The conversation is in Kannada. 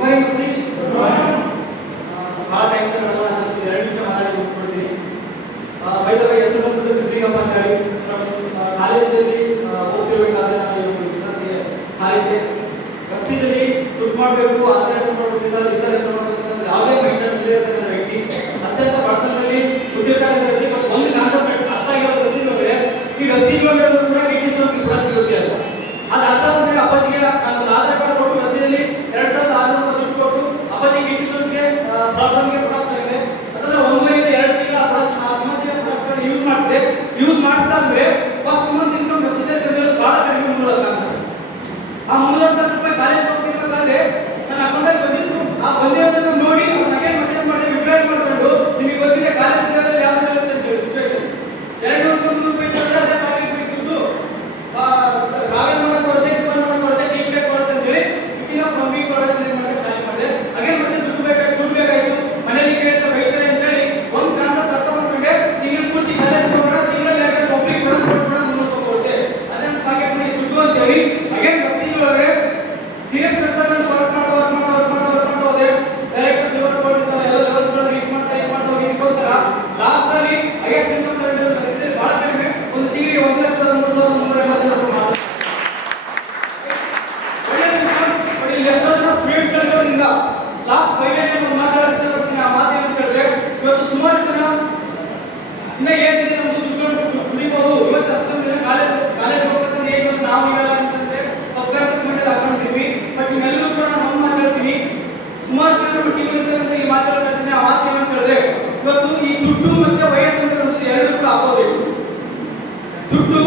ಮಾರ್ನಿಂಗ್ ಸ್ಟೀಚ್. ಭಾಳ ಟೈಮ್ ತಗೊಳ್ಳಲ್ಲ, ಜಸ್ಟ್ 2 ನಿಮಿಷ ಮಾತಾಡಿ ಮುಗಿಸ್ಬಿಡ್ತೀನಿ. ಬೈ ದ ವೇ, ಹೆಸರು ಬಂದ್ಬಿಟ್ಟು ಸಿದ್ಲಿಂಗಪ್ಪ ಅಂತ ಹೇಳಿ. ಕಾಲೇಜಲ್ಲಿ ಹೋಗ್ತಿರ್ಬೇಕಾದ್ರೆ ನಾನು ಬಿಸ್ನೆಸ್ಗೆ ಹಾಲಿಗೆ ಪ್ರೆಸ್ಟೀಜಲ್ಲಿ ದುಡ್ಡು ಮಾಡಬೇಕು, ಆ ಥರ ಹೆಸರು ಮಾಡಬೇಕು ಸರ್, ಈ ಥರ ಹೆಸರು ಮಾಡಬೇಕು ಅಂತ ಯಾವುದೇ ಮೈಂಡ್ಸೆಟ್ ಇಲ್ಲದೆ ಇರ್ತಕ್ಕಂಥ ವ್ಯಕ್ತಿ, ಅತ್ಯಂತ ಬಡತನದಲ್ಲಿ ದುಡ್ಡಿರ್ತಕ್ಕಂಥ ವ್ಯಕ್ತಿ. ಬಟ್ ಒಂದು ಕಾನ್ಸೆಪ್ಟ್ ಅರ್ಥ ಆಗಿರೋ ಪ್ರೆಸ್ಟೀಜ್ ಒಳಗಡೆ, ಈ ಪ್ರೆಸ್ಟೀಜ್ ಒಳಗಡೆ ಕೂಡ ಕಿಡ್ನಿ ಸ್ಟೋನ್ಸ್ಗೆ ಕೂಡ ಸಿಗುತ್ತೆ ಅಂತ. ಅದು ಅರ್ಥ ಆದ್ಮೇಲೆ ಅಪ್ಪಾಜಿಗೆ ನಾನು ಆಧಾರ್ ಕಾರ್ಡ್ ಕೊಟ್ಟು ಪ್ರೆಸ್ಟೀಜಲ್ಲಿ 2600 ದುಡ್ಡು ಕೊಟ್ಟು ಅಪ್ಪಾಜಿ ಕಿಡ್ನಿ ಸ್ಟೋನ್ಸ್ಗೆ ಪ್ರಾಬ್ಲಮ್ಗೆ ಕೊಡ್ತಾ ಇದೆ. ಯಾಕಂದ್ರೆ 1 ಇಂದ 2 ತಿಂಗಳ ಪ್ರಾಡಕ್ಟ್ಸ್ ಆ ಸಮಸ್ಯೆ ಪ್ರಾಡಕ್ಟ್ಸ್ಗಳನ್ನ ಯೂಸ್ ಮಾಡಿಸಿದಾದ್ಮೇಲೆ ಫಸ್ಟ್ ಮಂತ್ ಇನ್ಕಮ್ ಪ್ರೆಸ್ಟೀಜ್ ಬಂದಿರೋದು ಭಾಳ ಕಡಿಮೆ, 300 ಆ 300 ರೂಪಾಯಿ ಕಾಲೇಜ್ ಹೋಗ್ತಿರ್ಬೇಕಾದ್ರೆ ನನ್ನ ಅಕೌಂಟಲ್ಲಿ ಬಂದಿತ್ತು. ಆ ಬಂದಿರೋದನ್ನು ನೋಡಿ ಅದನ್ನ ಅಗೇನ್ ಮತ್ತೆ ವಿಡ್ರಾಲ್ ಮಾಡ್ಕೊಂಡು, ನಿಮಗೆ ಗೊತ್ತಿದೆ ಕಾಲೇಜ್ ಲೆವೆಲ್ ಯಾವ ಥರ ಇರುತ್ತೆ ಅಂತ ಸಿಚುವೇಶನ್. 200 ರೂಪಾಯಿ ಕೊಟ್ಟರೆ ಅದೇ ಪಾಕೆಟ್ ಬೇಕು ದುಡ್ಡು, ರಾವೆಲ್ ಮಾಡಕ್ಕೆ ಬರುತ್ತೆ, ಟಿಫನ್ ಮಾಡಕ್ಕೆ ಬರುತ್ತೆ, ಟೀ ಬೇಕು ಬರುತ್ತೆ ಅಂತೇಳಿ ಇಕ್ಕಿನ ಮಮ್ಮಿ ಕೊಡೋದು ಏನು ಮಾಡಿದೆ, ಖಾಲಿ ಮಾಡಿದೆ. ಅಗೇನ್ ಮತ್ತೆ ದುಡ್ಡು ಬೇಕಾಯ್ತು, ಮನೇಲಿ ಕೇಳಿದ್ರೆ ಬೈತಾರೆ ಅಂತೇಳಿ ಒಂದು ಕಾನ್ಸೆಪ್ಟ್ ಅರ್ಥ ಮಾಡ್ಕೊಂಡೆ. ತಿಂಗಳು ಪೂರ್ತಿ ಕಾಲೇಜ್ ಹೋಗೋಣ, ತಿಂಗಳಲ್ಲಿ ಯಾಕಂದ್ರೆ ಒಬ್ಬರಿಗೆ ಕೊಡೋಣ 300 ಕೊಡುತ್ತೆ, ಅದನ್ನು ಪಾಕೆಟ್ ಮಾಡಿ ದುಡ್ಡು ಅಂತೇಳಿ ಅಗೇನ್ ಸೀರಿಯಸ್ನೆಸ್ ತಗೊಂಡು ವರ್ಕ್ ಮಾಡ್ತಾ ಹೋದೆ. ಡೈರೆಕ್ಟರ್ ಸಿಲ್ವರ್ ಬೋರ್ಡ್ ಇದ್ದಾರೆ, ಎಲ್ಲ ಲೆವೆಲ್ಸ್ ರೀಚ್ ಮಾಡ್ತಾ ಹೋಗಿ ಇದಕ್ಕೋಸ್ಕರ ಲಾಸ್ಟ್ ಅಲ್ಲಿ ಹೈಯೆಸ್ಟ್ ಇನ್ಕಮ್ ತಗೊಂಡಿರೋ ಪ್ರೆಸ್ಟೀಜ್ ಭಾಳ ಕಡಿಮೆ, ಒಂದು ತಿಂಗಳಿಗೆ 1,03,380 ಮಾತ್ರ. ಒಳ್ಳೆ ಬಿಸ್ನೆಸ್. ಬಟ್ ಇಲ್ಲಿ ಎಷ್ಟೋ ಜನ ಸ್ಟೂಡೆಂಟ್ಸ್ ಗಳಿರೋದ್ರಿಂದ ಲಾಸ್ಟ್ ಫೈನಲ್ ಒಂದು ಮಾತಾಡೋಕೆ ಇಷ್ಟಪಡ್ತೀನಿ. ಆ ಮಾತು ಏನು ಹೇಳಿದ್ರೆ, ಇವತ್ತು ಸುಮಾರು ಜನ ಇನ್ನ ಏನಿದೆ ನಮ್ದು ದುಡ್ಡು ದುಡಿಬೋದು, ಇವತ್ತು ಅಷ್ಟೊಂದು ಜನ ಕಾಲೇಜ್ ಹೋಗ್ಬೇಕಂದ್ರೆ ಏನ್ ಇವತ್ತು ನಾವು ನೀವೆಲ್ಲ ಅಂತಂದ್ರೆ ಸಬ್ಕಾನ್ಷಿಯಸ್ ಮೈಂಡಲ್ಲಿ ಹಾಕೊಂಡಿರ್ತೀವಿ. ಬಟ್ ನಿಮ್ಮೆಲ್ಲರೂ ಕೂಡ ನಾನು ಒಂದು ಮಾತು ಹೇಳ್ತೀನಿ, ಸುಮಾರು ಜನ ಮಟ್ಟಿಗೆ ಈ ಮಾತಾಡ್ತಾ ಇರ್ತೀನಿ. ಆ ಮಾತು ಏನು ಹೇಳಿದ್ರೆ, ಇವತ್ತು ಈ ದುಡ್ಡು ಮತ್ತೆ ವಯಸ್ಸು ಅಂತ ಎರಡು ಕೂಡ ಆಪೋಸಿಟ್. ದುಡ್ಡು